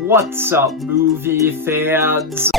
What's up, movie fans?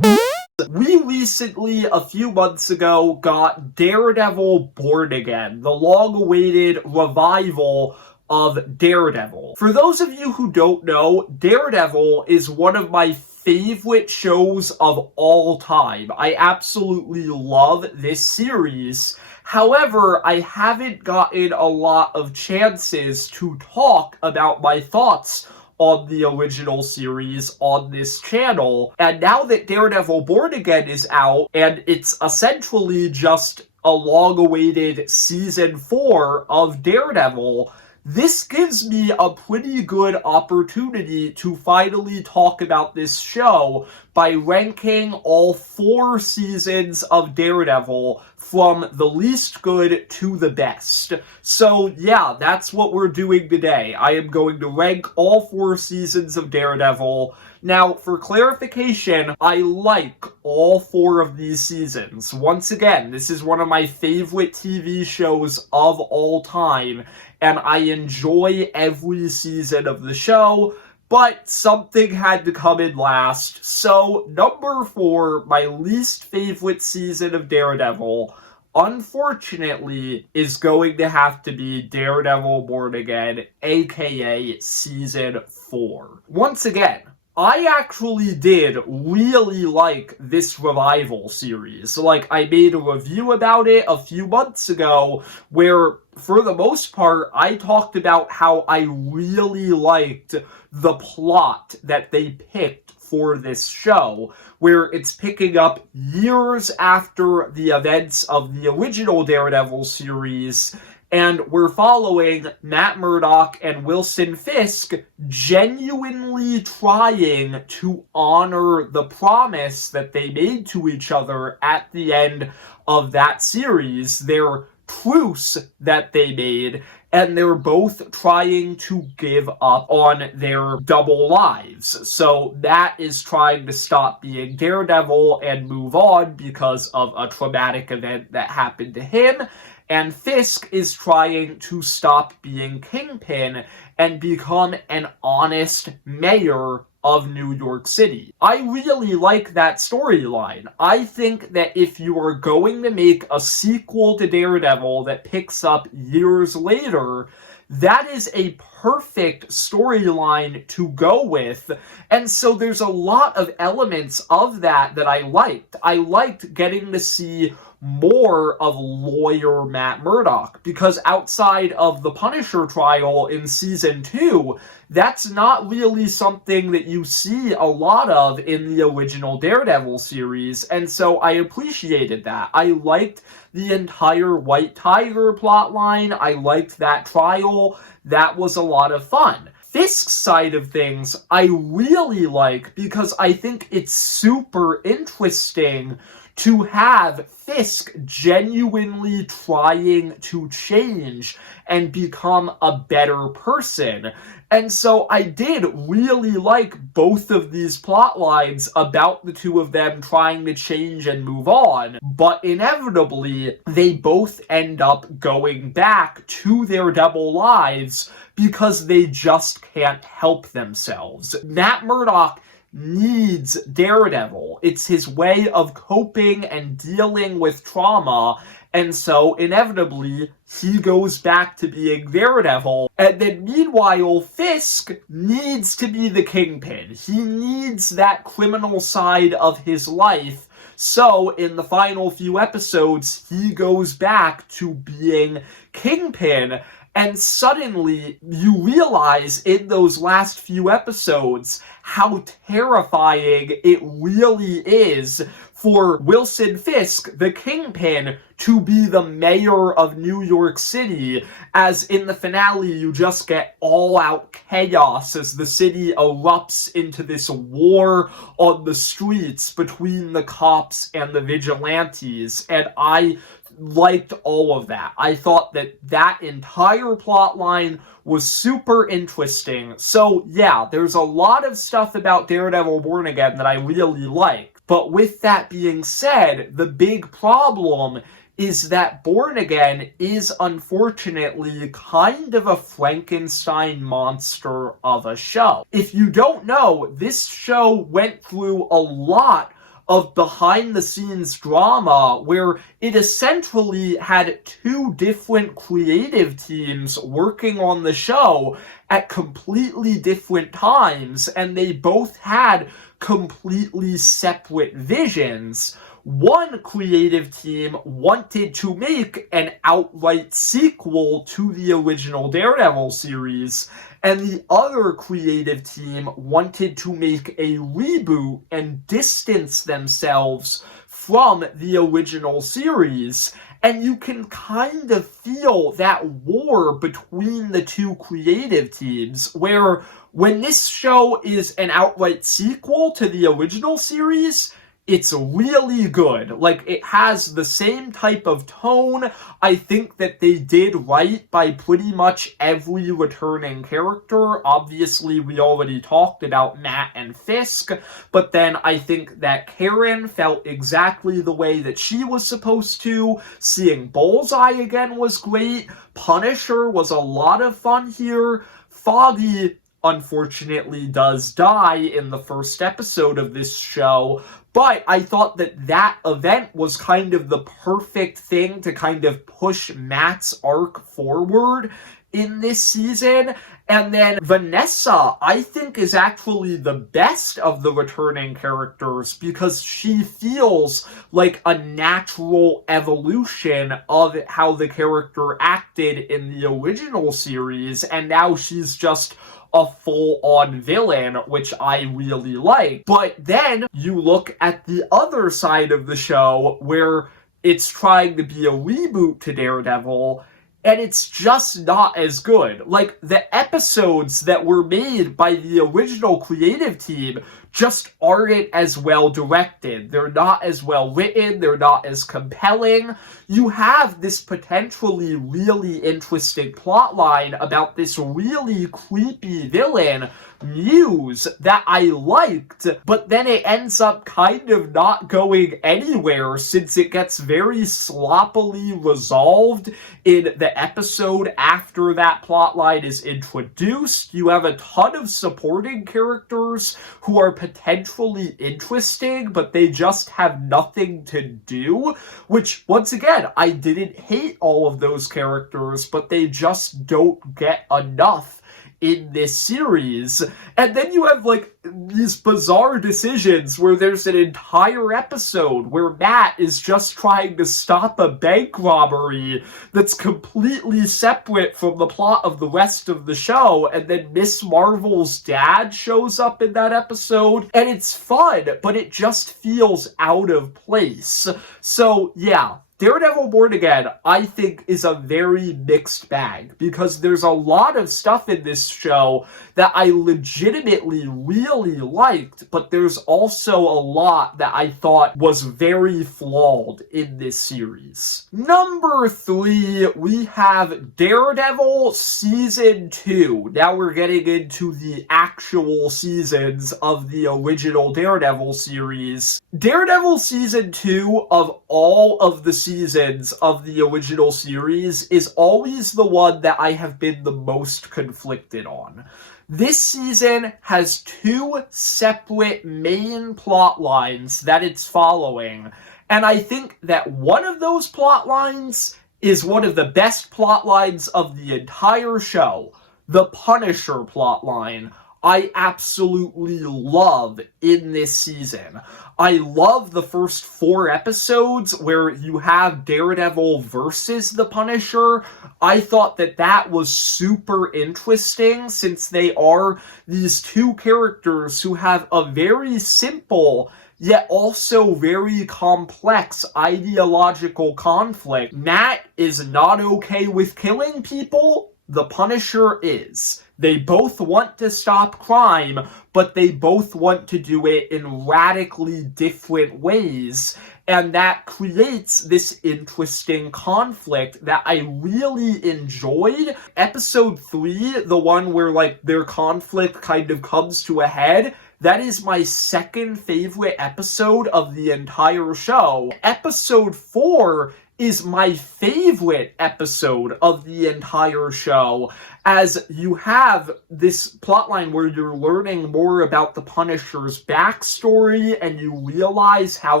We recently, a few months ago, got Daredevil Born Again, the long-awaited revival of Daredevil. For those of you who don't know, Daredevil is one of my favorite shows of all time. I absolutely love this series. However, I haven't gotten a lot of chances to talk about my thoughts on the original series on this channel. And now that Daredevil Born Again is out, and it's essentially just a long-awaited season 4 of Daredevil, this gives me a pretty good opportunity to finally talk about this show by ranking all 4 seasons of Daredevil from the least good to the best. So yeah, that's what we're doing today. I am going to rank all 4 seasons of Daredevil. Now, for clarification, I like all 4 of these seasons. Once again, this is one of my favorite TV shows of all time, and I enjoy every season of the show, but something had to come in last. So, number 4, my least favorite season of Daredevil, unfortunately, is going to have to be Daredevil Born Again, aka Season 4. Once again, I actually did really like this revival series. Like, I made a review about it a few months ago where, for the most part, I talked about how I really liked the plot that they picked for this show, where it's picking up years after the events of the original Daredevil series, and we're following Matt Murdock and Wilson Fisk genuinely trying to honor the promise that they made to each other at the end of that series, their truce that they made, and they're both trying to give up on their double lives. So Matt is trying to stop being Daredevil and move on because of a traumatic event that happened to him, and Fisk is trying to stop being Kingpin and become an honest mayor of New York City. I really like that storyline. I think that if you are going to make a sequel to Daredevil that picks up years later, that is a perfect storyline to go with. And so there's a lot of elements of that I liked. I liked getting to see more of lawyer Matt Murdock, because outside of the Punisher trial in season 2, that's not really something that you see a lot of in the original Daredevil series, and so I appreciated that. I liked the entire White Tiger plotline. I liked that trial. That was a lot of fun. Fisk's side of things, I really like, because I think it's super interesting to have Fisk genuinely trying to change and become a better person. And so I did really like both of these plot lines about the two of them trying to change and move on, but inevitably they both end up going back to their double lives because they just can't help themselves. Matt Murdock needs Daredevil. It's his way of coping and dealing with trauma, and so inevitably he goes back to being Daredevil. And then meanwhile, Fisk needs to be the Kingpin. He needs that criminal side of his life. So in the final few episodes, he goes back to being Kingpin. And suddenly, you realize in those last few episodes how terrifying it really is for Wilson Fisk, the Kingpin, to be the mayor of New York City, as in the finale you just get all-out chaos as the city erupts into this war on the streets between the cops and the vigilantes, and I liked all of that. I thought that entire plot line was super interesting. So yeah, there's a lot of stuff about Daredevil Born Again that I really like. But with that being said, the big problem is that Born Again is unfortunately kind of a Frankenstein monster of a show. If you don't know, this show went through a lot of behind-the-scenes drama where it essentially had two different creative teams working on the show at completely different times, and they both had completely separate visions. One creative team wanted to make an outright sequel to the original Daredevil series, and the other creative team wanted to make a reboot and distance themselves from the original series. And you can kind of feel that war between the two creative teams, where when this show is an outright sequel to the original series, it's really good. Like, it has the same type of tone. I think that they did right by pretty much every returning character. Obviously, we already talked about Matt and Fisk, but then I think that Karen felt exactly the way that she was supposed to. Seeing Bullseye again was great. Punisher was a lot of fun here. Foggy, unfortunately, does die in the first episode of this show, but I thought that that event was kind of the perfect thing to kind of push Matt's arc forward in this season. And then Vanessa, I think, is actually the best of the returning characters because she feels like a natural evolution of how the character acted in the original series, and now she's just a full-on villain, which I really like. But then you look at the other side of the show where it's trying to be a reboot to Daredevil, and it's just not as good. Like, the episodes that were made by the original creative team just aren't as well directed. They're not as well written. They're not as compelling. You have this potentially really interesting plotline about this really creepy villain, Muse, that I liked, but then it ends up kind of not going anywhere since it gets very sloppily resolved in the episode after that plotline is introduced. You have a ton of supporting characters who are potentially interesting, but they just have nothing to do, which, once again, I didn't hate all of those characters, but they just don't get enough in this series. And then you have, like, these bizarre decisions where there's an entire episode where Matt is just trying to stop a bank robbery that's completely separate from the plot of the rest of the show, and then Miss Marvel's dad shows up in that episode, and it's fun, but it just feels out of place. So, yeah. Daredevil Born Again, I think, is a very mixed bag, because there's a lot of stuff in this show that I legitimately really liked, but there's also a lot that I thought was very flawed in this series. Number 3, we have Daredevil Season 2. Now we're getting into the actual seasons of the original Daredevil series. Daredevil Season 2, of all of the seasons of the original series, is always the one that I have been the most conflicted on. This season has two separate main plot lines that it's following, and I think that one of those plot lines is one of the best plot lines of the entire show, the Punisher plotline. I absolutely love in this season. I love the first 4 episodes where you have Daredevil versus the Punisher. I thought that that was super interesting since they are these two characters who have a very simple yet also very complex ideological conflict. Matt is not okay with killing people. The Punisher is. They both want to stop crime, but they both want to do it in radically different ways. And that creates this interesting conflict that I really enjoyed. Episode 3, the one where, like, their conflict kind of comes to a head, that is my second favorite episode of the entire show. Episode 4 is my favorite episode of the entire show, as you have this plotline where you're learning more about the Punisher's backstory and you realize how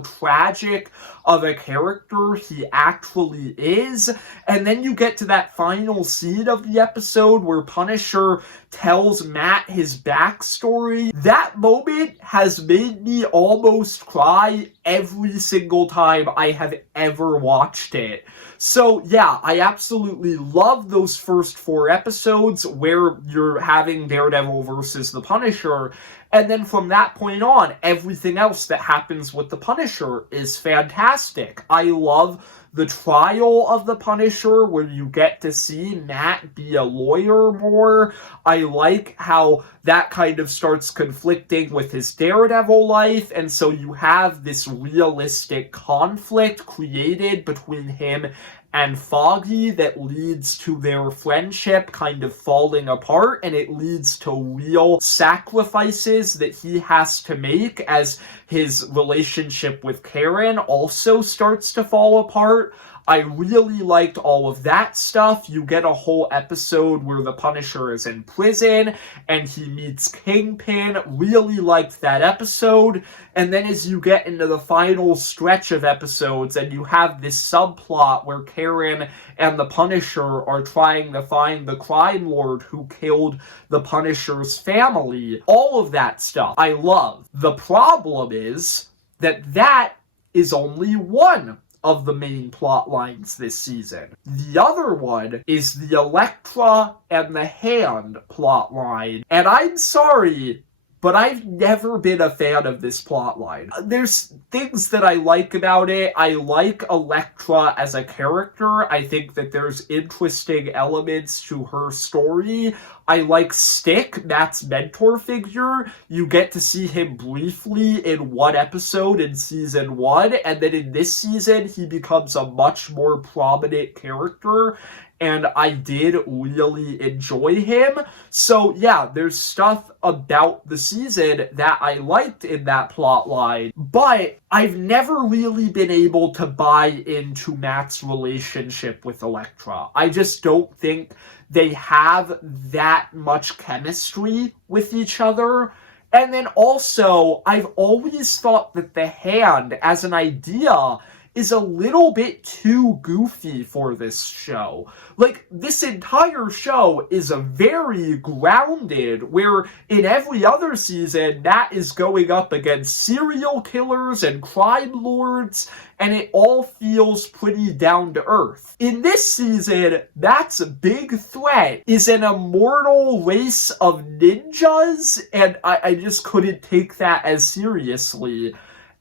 tragic of a character he actually is. And then you get to that final scene of the episode where Punisher tells Matt his backstory. That moment has made me almost cry every single time I have ever watched it. So yeah, I absolutely love those first 4 episodes where you're having Daredevil versus the Punisher, and then from that point on, everything else that happens with the Punisher is fantastic. I love the trial of the Punisher, where you get to see Matt be a lawyer more. I like how that kind of starts conflicting with his Daredevil life, and so you have this realistic conflict created between him and Foggy that leads to their friendship kind of falling apart, and it leads to real sacrifices that he has to make as his relationship with Karen also starts to fall apart. I really liked all of that stuff. You get a whole episode where the Punisher is in prison and he meets Kingpin. Really liked that episode. And then as you get into the final stretch of episodes and you have this subplot where Karen and the Punisher are trying to find the crime lord who killed the Punisher's family, all of that stuff I love. The problem is that is only one of the main plot lines this season. The other one is the Elektra and the Hand plot line. And I'm sorry, but I've never been a fan of this plotline. There's things that I like about it. I like Elektra as a character. I think that there's interesting elements to her story. I like Stick, Matt's mentor figure. You get to see him briefly in one episode in season 1, and then in this season, he becomes a much more prominent character, and I did really enjoy him. So yeah, there's stuff about the season that I liked in that plot line, but I've never really been able to buy into Matt's relationship with Elektra. I just don't think they have that much chemistry with each other. And then also, I've always thought that the Hand, as an idea, is a little bit too goofy for this show. Like, this entire show is a very grounded, where in every other season, Nat is going up against serial killers and crime lords, and it all feels pretty down to earth. In this season, Nat's big threat is an immortal race of ninjas, and I just couldn't take that as seriously.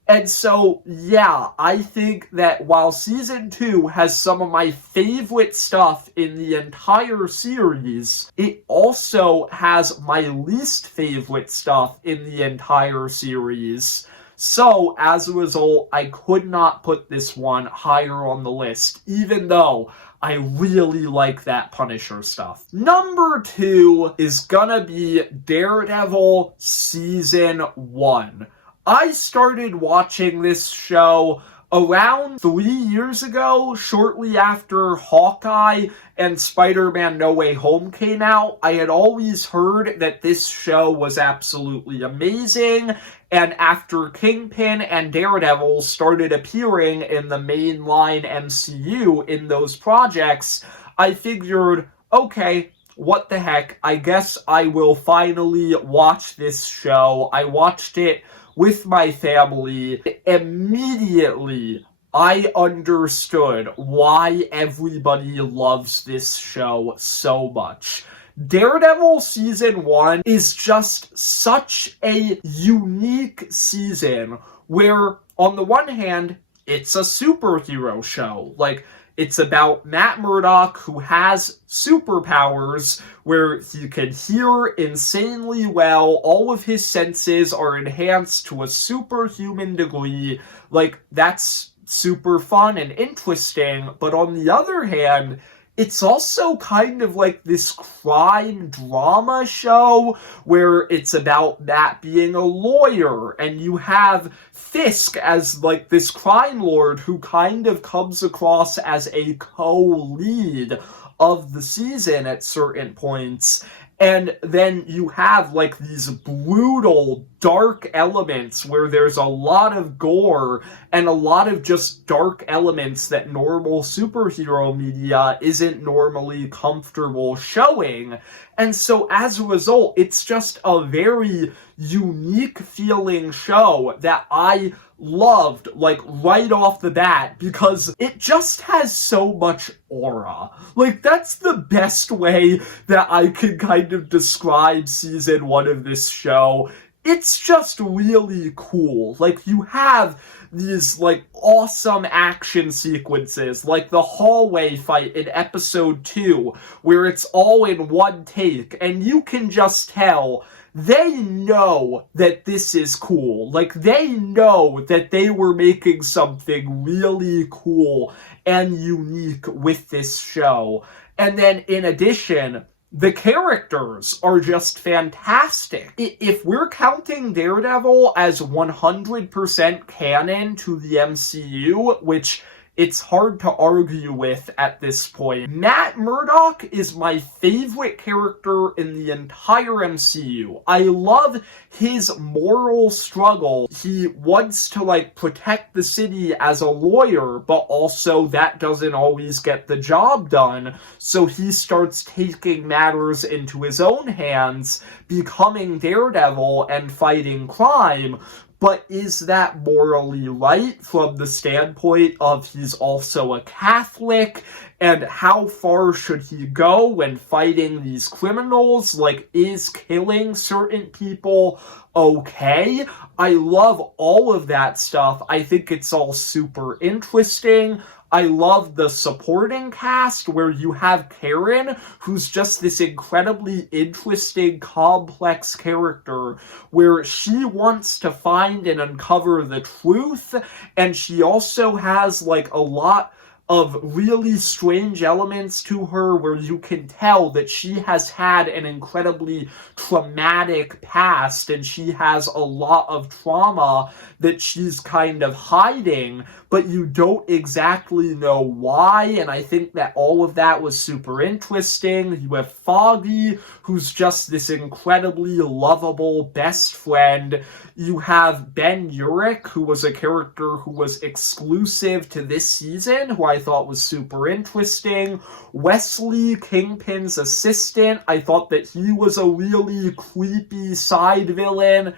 And so, yeah, I think that while Season 2 has some of my favorite stuff in the entire series, it also has my least favorite stuff in the entire series. So, as a result, I could not put this one higher on the list, even though I really like that Punisher stuff. Number 2 is gonna be Daredevil Season 1. I started watching this show around 3 years ago, shortly after Hawkeye and Spider-Man No Way Home came out. I had always heard that this show was absolutely amazing, and after Kingpin and Daredevil started appearing in the mainline MCU in those projects, I figured, okay, what the heck, I guess I will finally watch this show. I watched it with my family. Immediately, I understood why everybody loves this show so much. Daredevil Season 1 is just such a unique season where, on the one hand, it's a superhero show. Like, it's about Matt Murdock, who has superpowers where he can hear insanely well. All of his senses are enhanced to a superhuman degree. Like, that's super fun and interesting. But on the other hand, it's also kind of like this crime drama show where it's about Matt being a lawyer, and you have Fisk as like this crime lord who kind of comes across as a co-lead of the season at certain points. And then you have like these brutal, dark elements where there's a lot of gore and a lot of just dark elements that normal superhero media isn't normally comfortable showing. And so as a result, it's just a very unique feeling show that I loved, like, right off the bat, because it just has so much aura. Like, that's the best way that I can kind of describe season 1 of this show. It's just really cool. Like, you have these, like, awesome action sequences, like the hallway fight in episode 2, where it's all in one take, and you can just tell they know that this is cool. Like, they know that they were making something really cool and unique with this show. And then, in addition, the characters are just fantastic. If we're counting Daredevil as 100% canon to the MCU, which it's hard to argue with at this point, Matt Murdock is my favorite character in the entire MCU. I love his moral struggle. He wants to, like, protect the city as a lawyer, but also that doesn't always get the job done. So he starts taking matters into his own hands, becoming Daredevil and fighting crime. But is that morally right from the standpoint of he's also a Catholic? And how far should he go when fighting these criminals? Like, is killing certain people okay? I love all of that stuff. I think it's all super interesting. I love the supporting cast where you have Karen, who's just this incredibly interesting, complex character where she wants to find and uncover the truth, and she also has like a lot of really strange elements to her where you can tell that she has had an incredibly traumatic past and she has a lot of trauma that she's kind of hiding, but you don't exactly know why, and I think that all of that was super interesting. You have Foggy, who's just this incredibly lovable best friend. You have Ben Urich, who was a character who was exclusive to this season, who I thought was super interesting. Wesley, Kingpin's assistant, I thought that he was a really creepy side villain.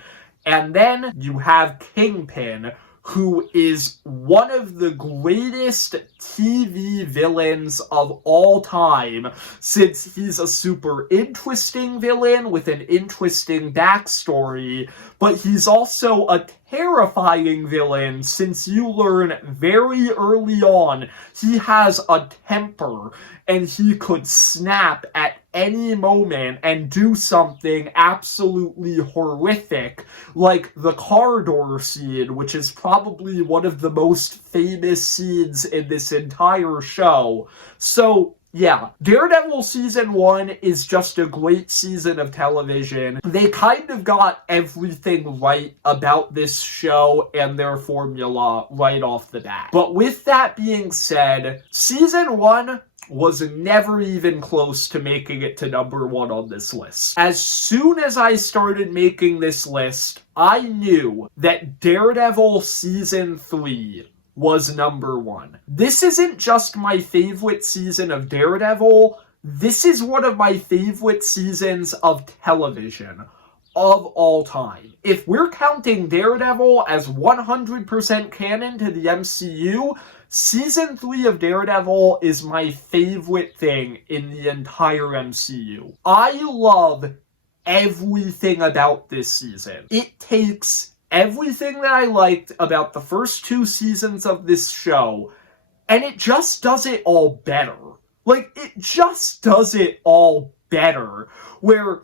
And then you have Kingpin, who is one of the greatest TV villains of all time, since he's a super interesting villain with an interesting backstory, but he's also a terrifying villain, since you learn very early on he has a temper and he could snap at any moment and do something absolutely horrific, like the car door scene, which is probably one of the most famous scenes in this entire show. So yeah, Daredevil Season 1 is just a great season of television. They kind of got everything right about this show and their formula right off the bat. But with that being said, Season 1 was never even close to making it to number 1 on this list. As soon as I started making this list, I knew that Daredevil Season 3 was number 1. This isn't just my favorite season of Daredevil, this is one of my favorite seasons of television of all time. If we're counting Daredevil as 100% canon to the MCU, Season 3 of Daredevil is my favorite thing in the entire MCU. I love everything about this season. It takes everything that I liked about the first 2 seasons of this show, and it just does it all better. Like, it just does it all better. Where,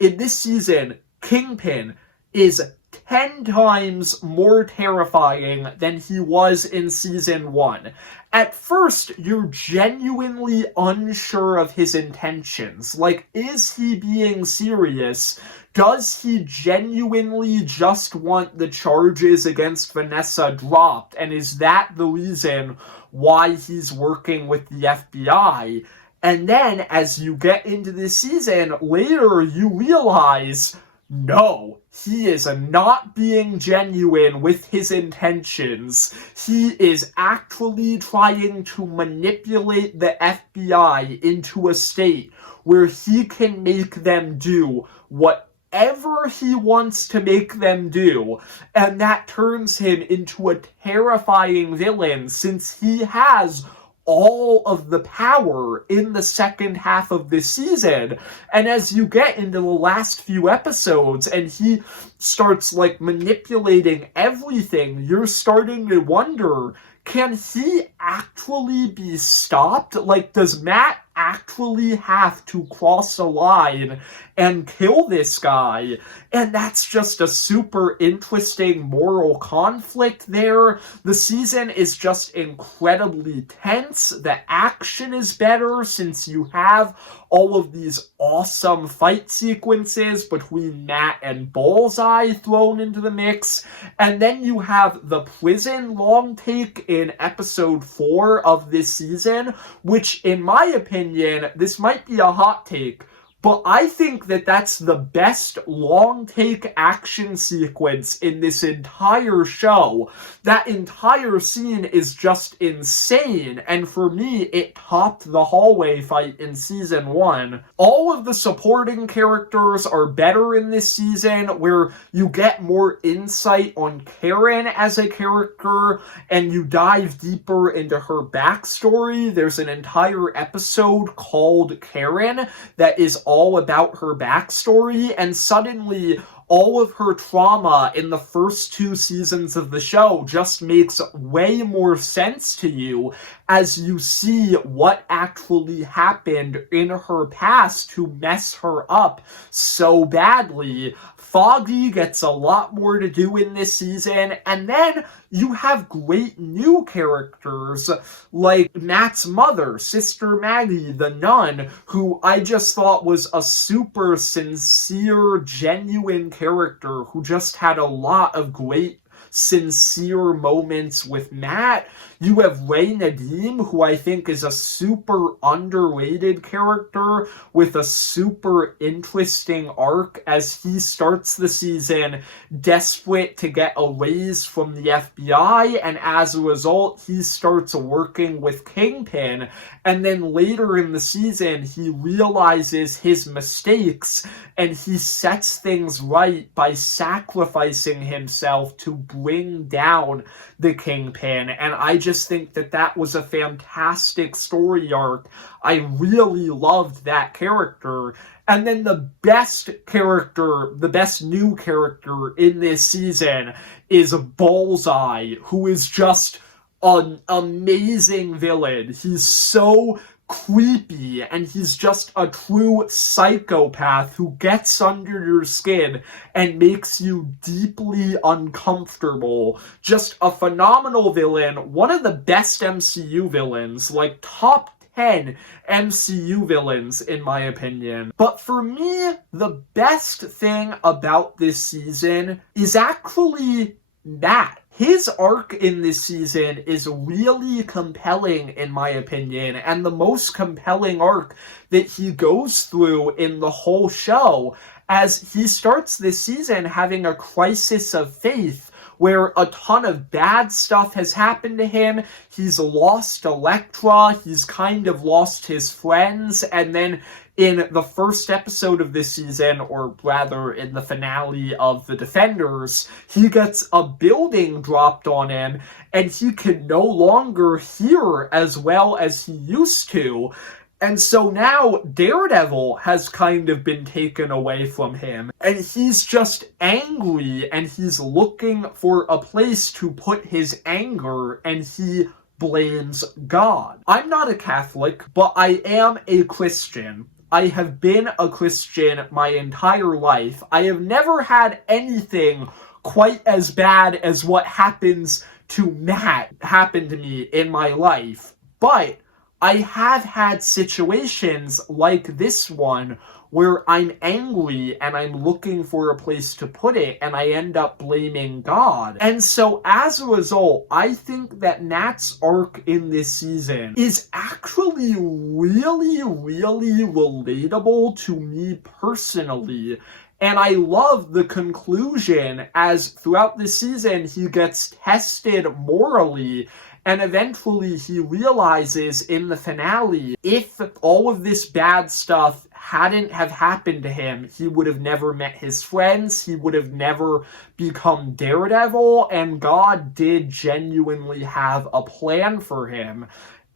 in this season, Kingpin is 10 times more terrifying than he was in season 1. At first, you're genuinely unsure of his intentions. Like, is he being serious? Does he genuinely just want the charges against Vanessa dropped? And is that the reason why he's working with the FBI? And then, as you get into the season, later you realize, no, he is not being genuine with his intentions. He is actually trying to manipulate the FBI into a state where he can make them do whatever he wants to make them do, and that turns him into a terrifying villain since he has all of the power in the second half of this season. And as you get into the last few episodes and he starts like manipulating everything, you're starting to wonder, can he actually be stopped? Like, does Matt actually have to cross a line and kill this guy? And that's just a super interesting moral conflict there. The season is just incredibly tense. The action is better since you have all of these awesome fight sequences between Matt and Bullseye thrown into the mix. And then you have the prison long take in episode 4 of this season, which in my opinion, this might be a hot take, but I think that that's the best long take action sequence in this entire show. That entire scene is just insane, and for me, it topped the hallway fight in season 1. All of the supporting characters are better in this season, where you get more insight on Karen as a character, and you dive deeper into her backstory. There's an entire episode called Karen that is all about her backstory, and suddenly all of her trauma in the first 2 seasons of the show just makes way more sense to you as you see what actually happened in her past to mess her up so badly. Foggy gets a lot more to do in this season, and then you have great new characters like Matt's mother, Sister Maggie, the nun, who I just thought was a super sincere, genuine character who just had a lot of great sincere moments with Matt. You have Ray Nadeem, who I think is a super underrated character with a super interesting arc as he starts the season desperate to get a raise from the FBI, and as a result, he starts working with Kingpin, and then later in the season, he realizes his mistakes, and he sets things right by sacrificing himself to bring down the Kingpin, and I just think that that was a fantastic story arc. I really loved that character. And then the best character, the best new character in this season is Bullseye, who is just an amazing villain. He's so creepy, and he's just a true psychopath who gets under your skin and makes you deeply uncomfortable. Just a phenomenal villain, one of the best MCU villains, like top 10 MCU villains in my opinion. But for me, the best thing about this season is actually Matt. His arc in this season is really compelling in my opinion, and the most compelling arc that he goes through in the whole show, as he starts this season having a crisis of faith where a ton of bad stuff has happened to him. He's lost Elektra, he's kind of lost his friends, and then in the first episode of this season, or rather in the finale of The Defenders, he gets a building dropped on him, and he can no longer hear as well as he used to. And so now Daredevil has kind of been taken away from him, and he's just angry, and he's looking for a place to put his anger, and he blames God. I'm not a Catholic, but I am a Christian. I have been a Christian my entire life. I have never had anything quite as bad as what happens to Matt happen to me in my life. But I have had situations like this one where I'm angry and I'm looking for a place to put it and I end up blaming God. And so as a result, I think that Matt's arc in this season is actually really, really relatable to me personally. And I love the conclusion as throughout the season he gets tested morally, and eventually he realizes in the finale, if all of this bad stuff hadn't have happened to him, he would have never met his friends, he would have never become Daredevil, and God did genuinely have a plan for him.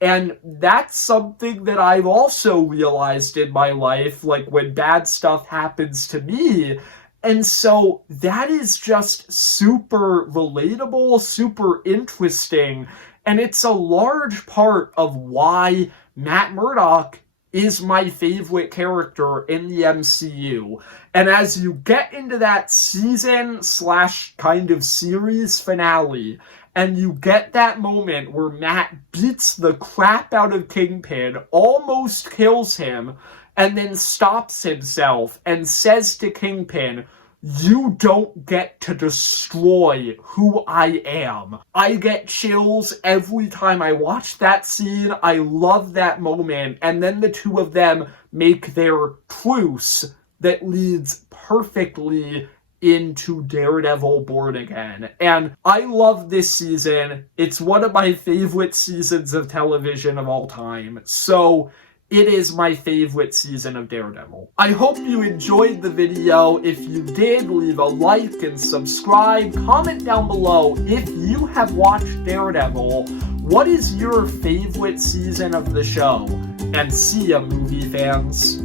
And that's something that I've also realized in my life, like when bad stuff happens to me. And so that is just super relatable, super interesting, and it's a large part of why Matt Murdock is my favorite character in the MCU. And as you get into that season / kind of series finale, and you get that moment where Matt beats the crap out of Kingpin, almost kills him, and then stops himself and says to Kingpin, "You don't get to destroy who I am." I get chills every time I watch that scene. I love that moment. And then the two of them make their truce that leads perfectly into Daredevil Born Again. And I love this season. It's one of my favorite seasons of television of all time. So it is my favorite season of Daredevil. I hope you enjoyed the video. If you did, leave a like and subscribe. Comment down below if you have watched Daredevil. What is your favorite season of the show? And see ya, movie fans.